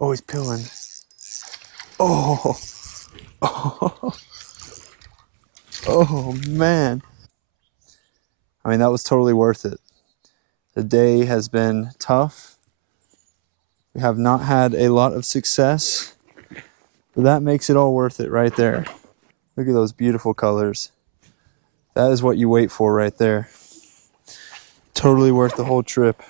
Oh, he's peeling. Oh, oh, oh man. I mean, that was totally worth it. The day has been tough. We have not had a lot of success, but that makes it all worth it right there. Look at those beautiful colors. That is what you wait for right there. Totally worth the whole trip.